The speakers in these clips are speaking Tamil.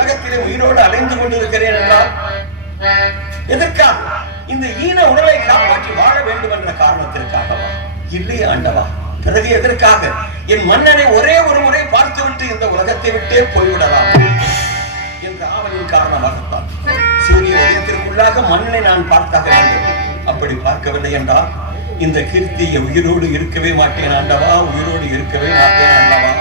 உலகத்திலே உயிரோடு அலைந்து கொண்டிருக்கிறேன் என்றால் எதற்காக? இந்த ஈன உடலை காப்பாற்றி வாழ வேண்டும் என்ற காரணத்திற்காகவா? இல்லையே ஆண்டவா. பிறகு எதற்காக? என் மன்னனை ஒரே ஒரு முறை பார்த்துவிட்டு இந்த உலகத்தை விட்டே போய்விடலாம் என்ற ஆவலின் காரணமாகத்தான் சூரிய உதயத்திற்குள்ளாக மன்னனை நான் பார்த்தாக வேண்டும். அப்படி பார்க்கவில்லை என்றால் இந்த கீர்த்தியை உயிரோடு இருக்கவே மாட்டேன் ஆண்டவா, உயிரோடு இருக்கவே மாட்டேன் ஆண்டவா.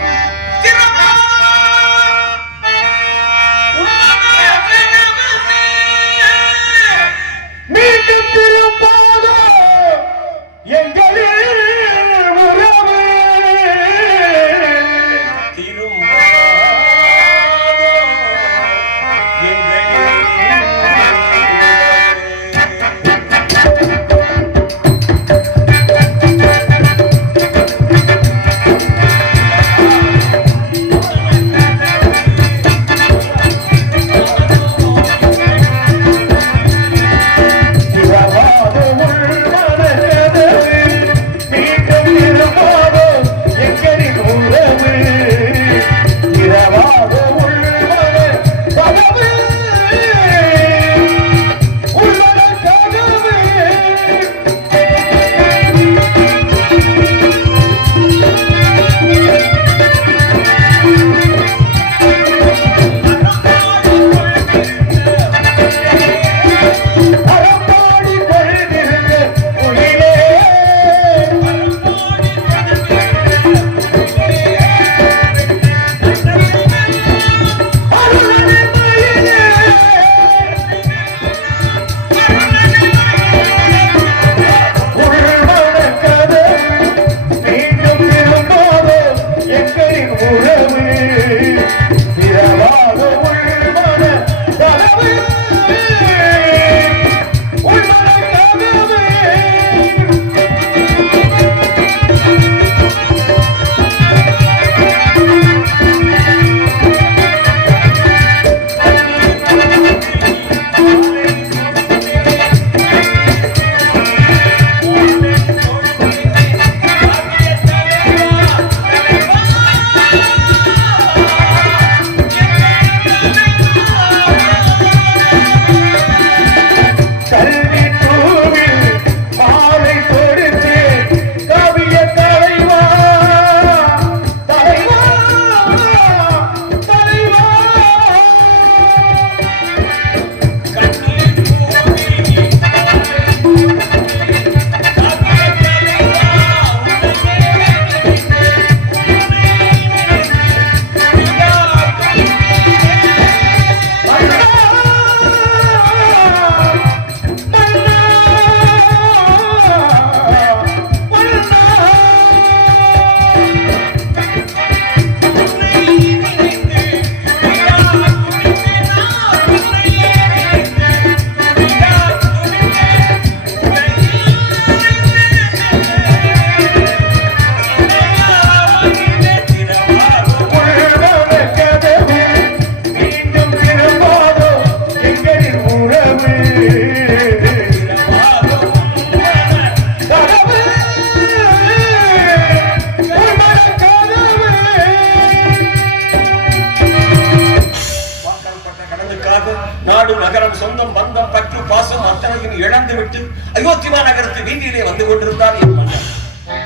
நாடு நகரம் சொந்தம் பந்தம் பற்று பாசம் அத்தனையும் இழந்துவிட்டு அயோத்தியா நகரத்து வீதியிலே வந்து கொண்டிருந்தார் என் மன்னன்.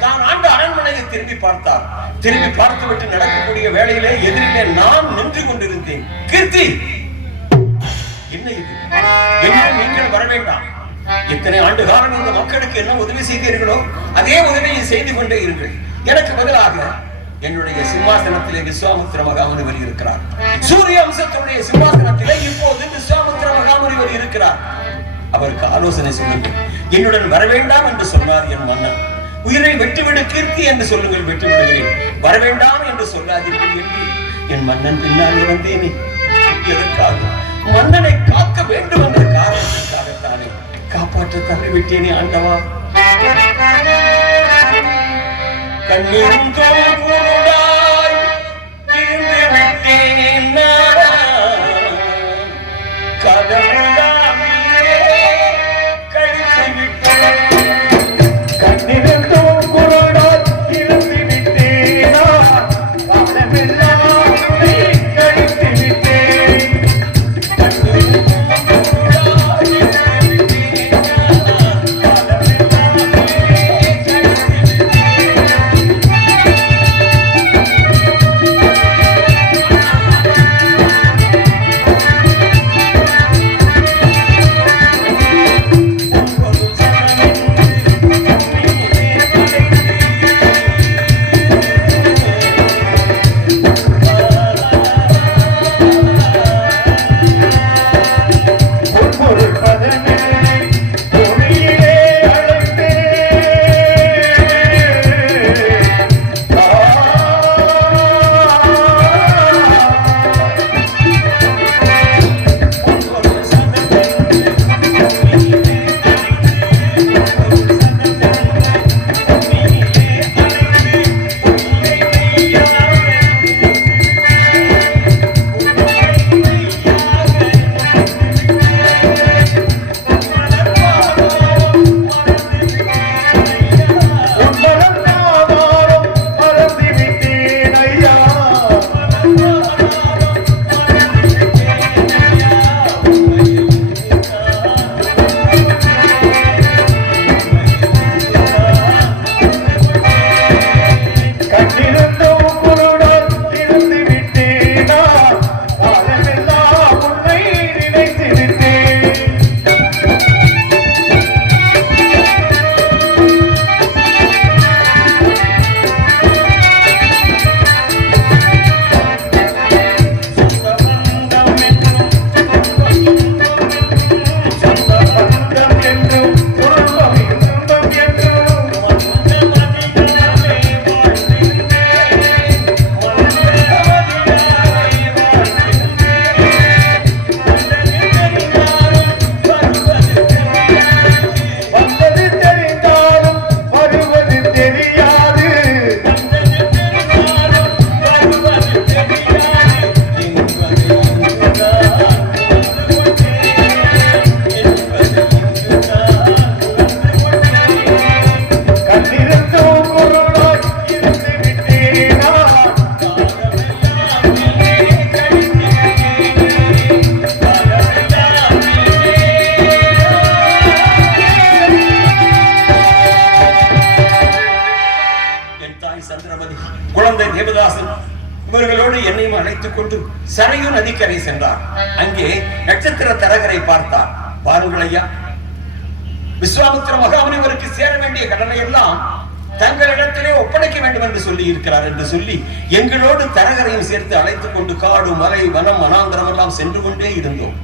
தான் ஆண்டு அரண்மனையை திரும்பி பார்த்தார். திரும்பி பார்த்துவிட்டு நடக்கக்கூடிய வேளையிலே எதிரிலே நான் நின்று கொண்டிருந்தேன். கீர்த்தி, என்ன இது? எங்கும் நீங்கள் வர வேண்டாம். எத்தனை ஆண்டு காலம் இந்த மக்களுக்கு என்ன உதவி செய்தீர்களோ அதே உதவியை செய்து கொண்டே இருங்கள். எனக்கு பதிலாக என்னுடைய சிம்மாசனத்திலே விஸ்வாமித்திர மகாமுனிவர் இருக்கிறார். சூரிய வம்சத்தினுடைய சிம்மாசனத்திலே இப்போது விஸ்வாமித்திர மகாமுனிவர் இருக்கிறார். அவருக்கு ஆலோசனை சொல்லுங்கள். என்னுடன் வர வேண்டாம் என்று சொன்னார் என் மன்னன். உயிரை வெட்டிவிடு கீர்த்தி என்று சொல்லுங்கள், வெட்டி விடுகிறேன். வர வேண்டாம் என்று சொல்லாதீர்கள் என்று என் மன்னன் பின்னாலே வந்தேனே. எதற்காக? மன்னனை காக்க வேண்டும் என்ற காரணத்திற்காகத்தானே. காப்பாற்ற தவறிவிட்டேனே ஆண்டவா. கண்ணீரும் தோல்குருடாய் இருந்து விட்டேன் கதவுள்ளாமே கழித்து விட்டேன். கண்ணீரும் தோல்குருடாய் இருந்து விட்டேன் கழித்து விட்டேன். சரையு நதிக்கரை சென்றார். அங்கே நட்சத்திர தரகரை பார்த்தார். பாருங்கள் ஐயா, விஸ்வாமித்திர மகாமுனிவருக்கு சேர வேண்டிய கடனை எல்லாம் தங்களிடத்திலே ஒப்படைக்க வேண்டும் என்று சொல்லி இருக்கிறார் என்று சொல்லி எங்களோடு தரகரையும் சேர்த்து அழைத்துக் கொண்டு காடு மலை வனம் வனாந்தரம் எல்லாம் சென்று கொண்டே இருந்தோம்.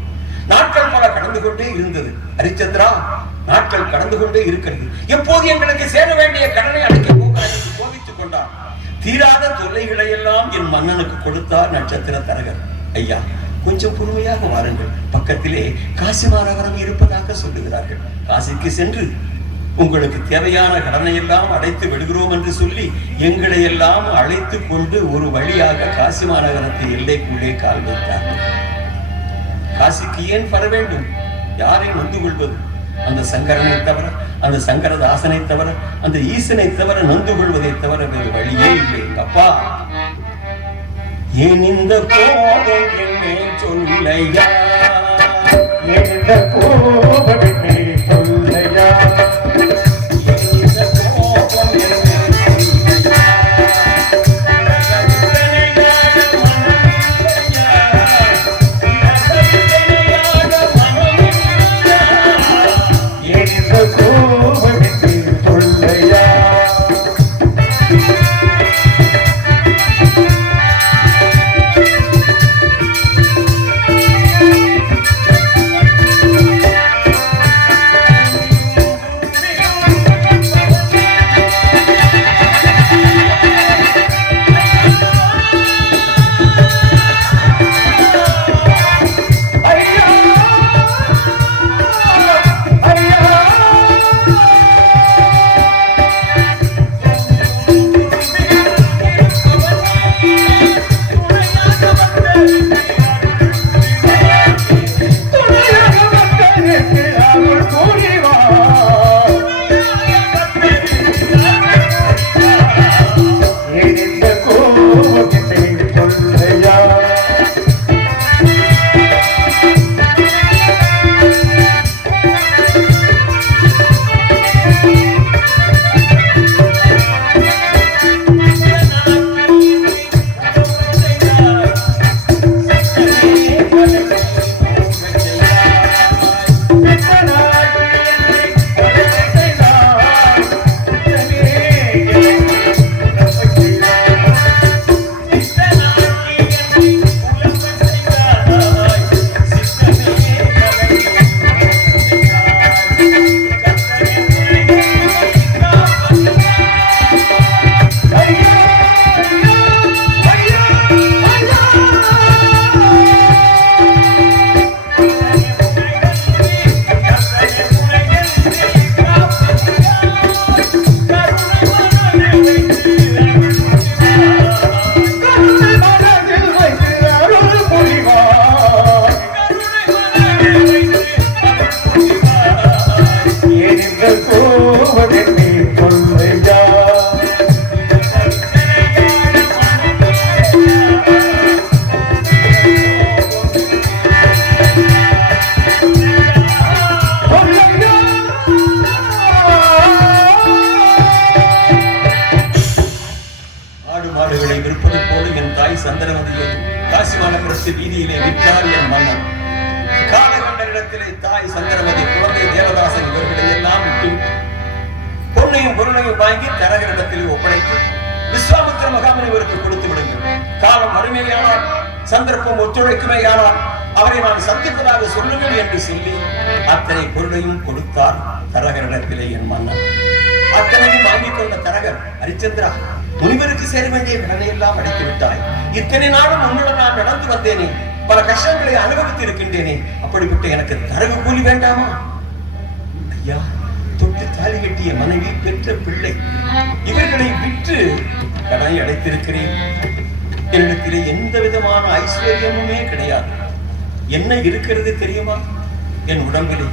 நாட்கள் பல கடந்து கொண்டே இருந்தது. ஹரிச்சந்திரா, நாட்கள் கடந்து கொண்டே இருக்கிறது. எப்போது எங்களுக்கு சேர வேண்டிய கடனை அடைக்க போகிறார் என்று கோபித்துக் கொண்டார். தீராத தொல்லைகளை எல்லாம் என் மன்னனுக்கு கொடுத்தார் நட்சத்திர தரகர். ஐயா, கொஞ்சம் பொறுமையாக வாருங்கள். பக்கத்திலே காசி மாநகரம் இருப்பதாக சொல்லுகிறார்கள். காசிக்கு சென்று உங்களுக்கு தேவையான கடனை எல்லாம் அடைத்து விடுகிறோம் என்று சொல்லி எங்களை எல்லாம் அழைத்து கொண்டு ஒரு வழியாக காசி மாநகரத்தை எல்லைக்குள்ளே கால் வைத்தார். காசிக்கு ஏன் வர வேண்டும்? யாரை நொந்து கொள்வது? அந்த சங்கரனை தவிர, அந்த சங்கரதாசனை தவிர, அந்த ஈசனை தவிர நொந்து கொள்வதை தவிர வேறு வழியே இல்லை. அப்பா, ஏன் இந்த கோபம் என்னை சொல்லையா, இந்த கோபம் என்னை சொல்லையா, வீதியிலே விற்றார் என் மன்னன். காலகண்டத்திலே தாய் சந்திரமதி, குழந்தை தேவதாசன் இவர்களை எல்லாம் விட்டு பொன்னையும் பொருளையும் வாங்கி தரகரிடத்திலே ஒப்படைத்து விஸ்வாமித்திர மகாமுனிவருக்கு கொடுத்து விடுங்கள். காலம் அருமையானால், சந்தர்ப்பம் ஒத்துழைக்குமையானால் அவரை நான் சந்திப்பதாக சொல்லுங்கள் என்று சொல்லி அத்தனை பொருளையும் கொடுத்தார் தரகரிடத்திலே என் மன்னன். அத்தனையும் வாங்கிக் கொண்ட தரகர், ஹரிச்சந்திரா, முனிவருக்கு சேர வேண்டிய கடனை எல்லாம் அடைத்து விட்டாய். இத்தனை நாளும் உன்னுடன் நான் நடந்து வந்தேனே, பல கஷ்டங்களை அனுபவித்து இருக்கின்றேனே, அப்படிப்பட்ட எனக்கு தரகு கூலி வேண்டாமா? ஐயா, தொட்டு தாலி கட்டிய மனைவி, பெற்ற பிள்ளை, இவர்களை விற்று கடனை அடைத்திருக்கிறேன். என்னிடத்திலே எந்த விதமான ஐஸ்வர்யமுமே கிடையாது. என்ன இருக்கிறது தெரியுமா? என் உடம்பிலே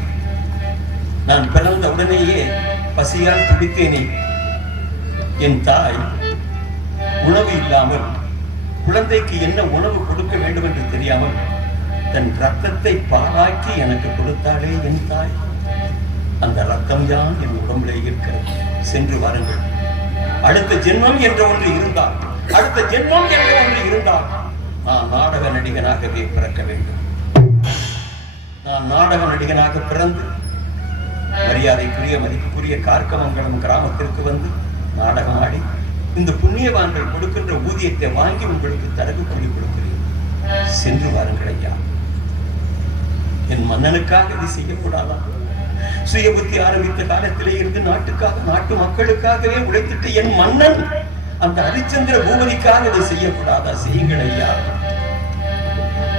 நான் பிறந்த உடனேயே பசியால் துடித்தேனே. என் தாய் உணவு இல்லாமல் குழந்தைக்கு என்ன உணவு கொடுக்க வேண்டும் என்று தெரியாமல் தன் ரத்தத்தை பாலாக்கி எனக்கு கொடுத்தாளே என் தாய். அந்த ரத்தம் தான் என் உடம்பிலே இருக்கிறது. சென்று வாருங்கள். அடுத்த ஜென்மம் என்ற ஒன்று இருந்தால், அடுத்த ஜென்மம் என்ற ஒன்று இருந்தால் நான் நாடக நடிகனாகவே பிறக்க வேண்டும். நான் நாடக நடிகனாக பிறந்து மரியாதைக்குரிய மதிப்புக்குரிய கார்க்கமங்கலம் கிராமத்திற்கு வந்து நாடகம் ஆடி இந்த புண்ணியவான்கள் கொடுக்கின்ற ஊதியத்தை வாங்கி உங்களுக்கு தரகு கூலி கொடுக்கிறேன். சென்று வாருங்கள் ஐயா. என் மன்னனுக்காக இது செய்யக்கூடாதா? சுய புத்தி ஆரம்பித்த காலத்திலே இருந்து நாட்டுக்காக நாட்டு மக்களுக்காகவே உழைத்திட்டு என் மன்னன் அந்த ஹரிச்சந்திர பூபதிக்காக இதை செய்யக்கூடாதா? செய்யுங்கள் ஐயா.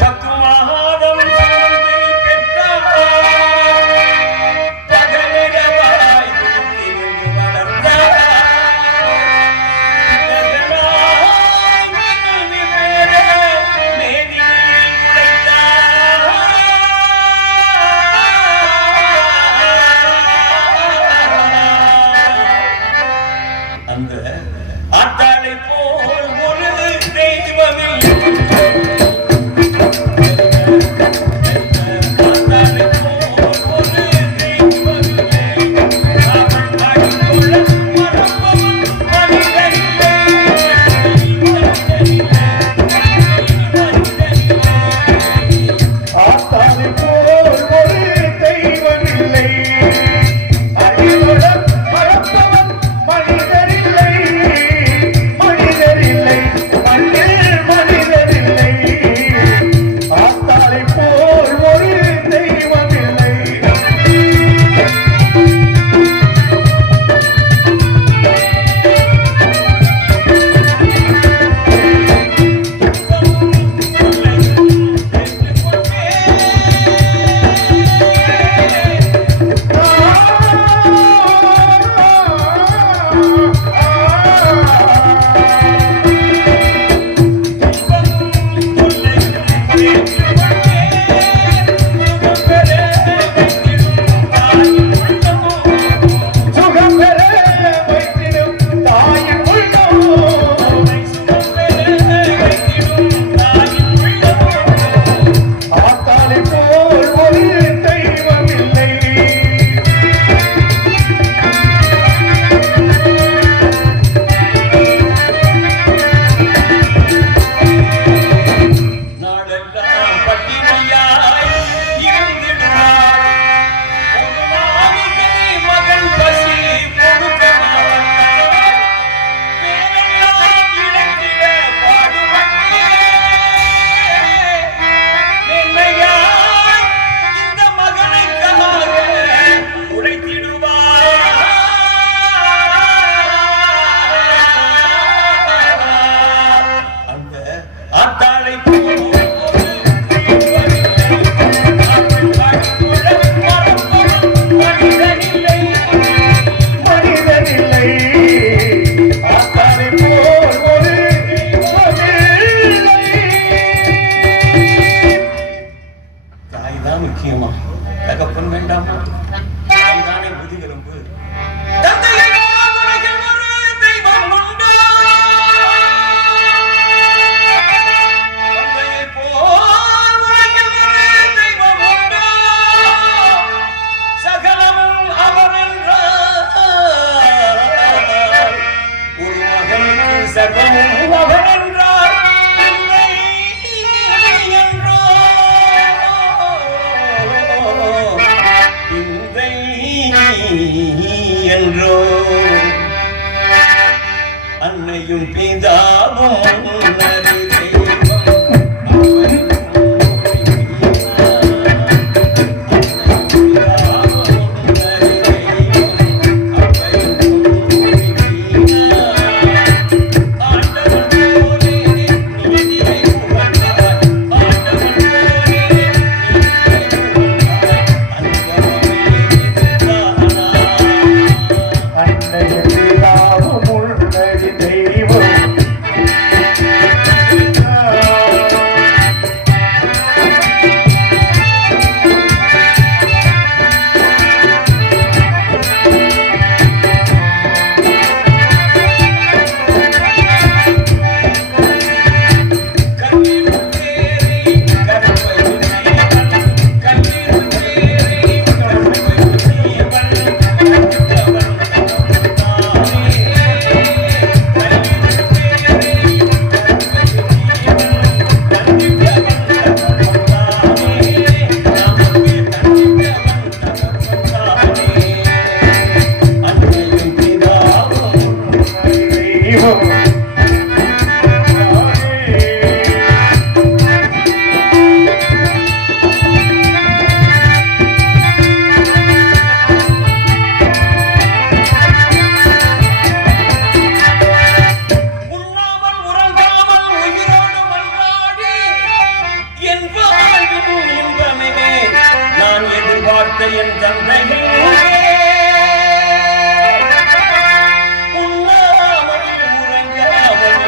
10 மாதம் அன்னையும் பிதாவும் தெய்வம் பார்த்த என் தந்தையை உண்ணாமல் உறங்காமல்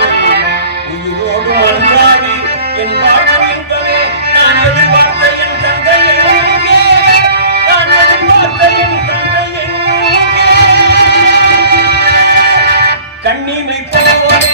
உயிரோடு ஒன்றாடி என் வாழ்வின்பவே நான் எதிர்பார்த்த என் தந்தையை நான் எதிர்பார்த்த என் தந்தையை கண்ணீரை போலே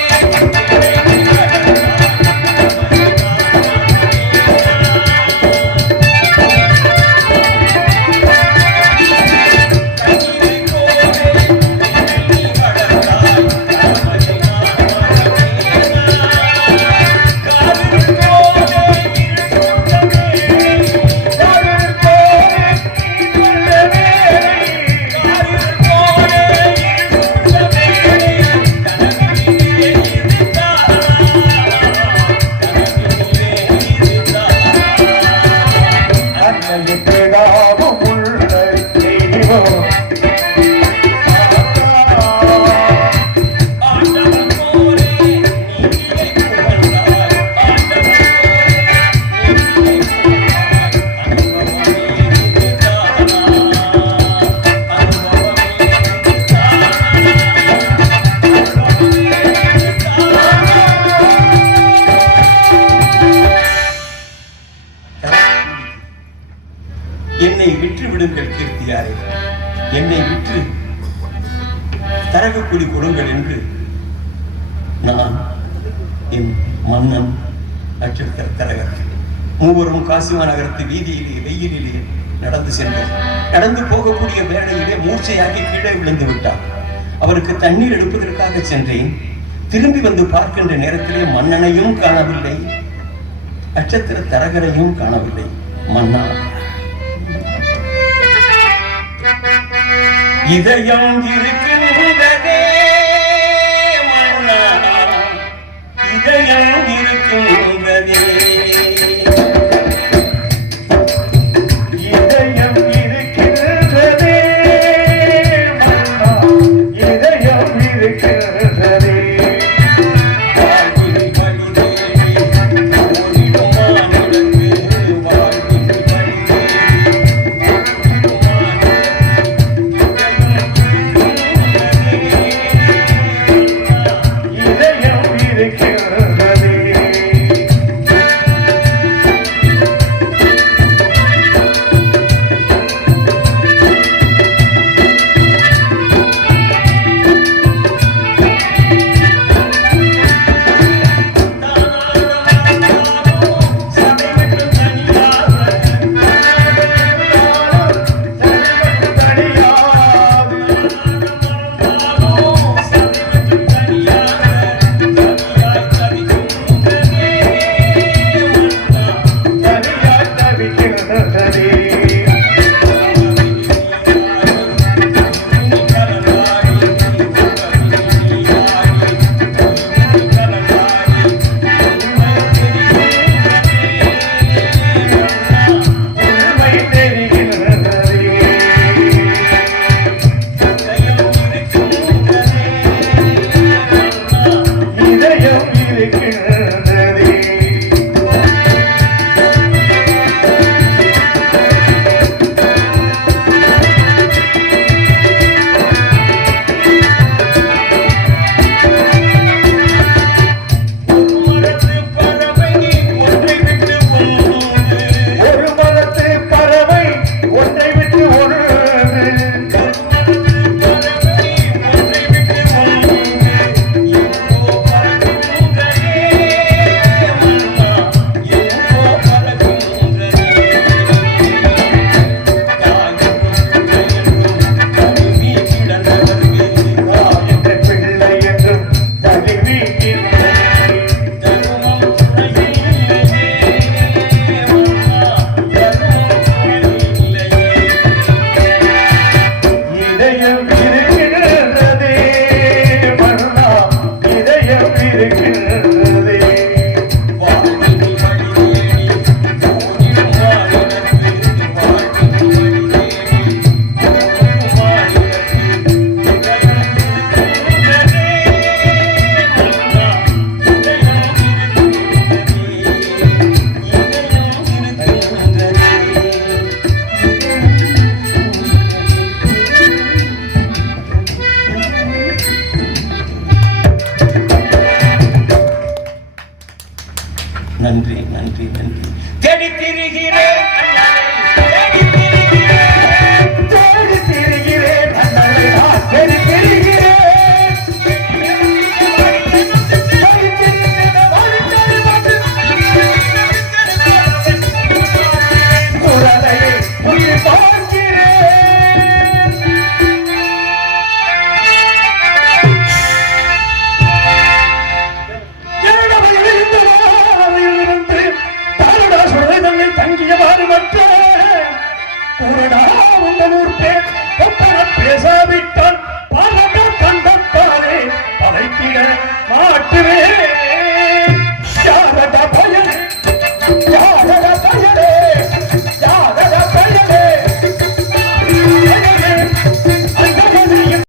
என்னை விற்று விடுங்கள் கீர்த்தியாரே, என்னை விற்று தரகு கூலி கொடுங்கள் என்று நான் என் மன்னன் நட்சத்திர தரகர் மூவரும் காசிமா நகரத்து வீதியிலே வெயிலிலே நடந்து சென்றோம். நடந்து போகக்கூடிய வேளையிலே மூர்ச்சையாகி கீழே விழுந்து விட்டார். அவருக்கு தண்ணீர் எடுப்பதற்காக சென்றேன். திரும்பி வந்து பார்க்கின்ற நேரத்திலே மன்னனையும் காணவில்லை, நட்சத்திர தரகரையும் காணவில்லை. மன்னா, இதயம் இருக்கு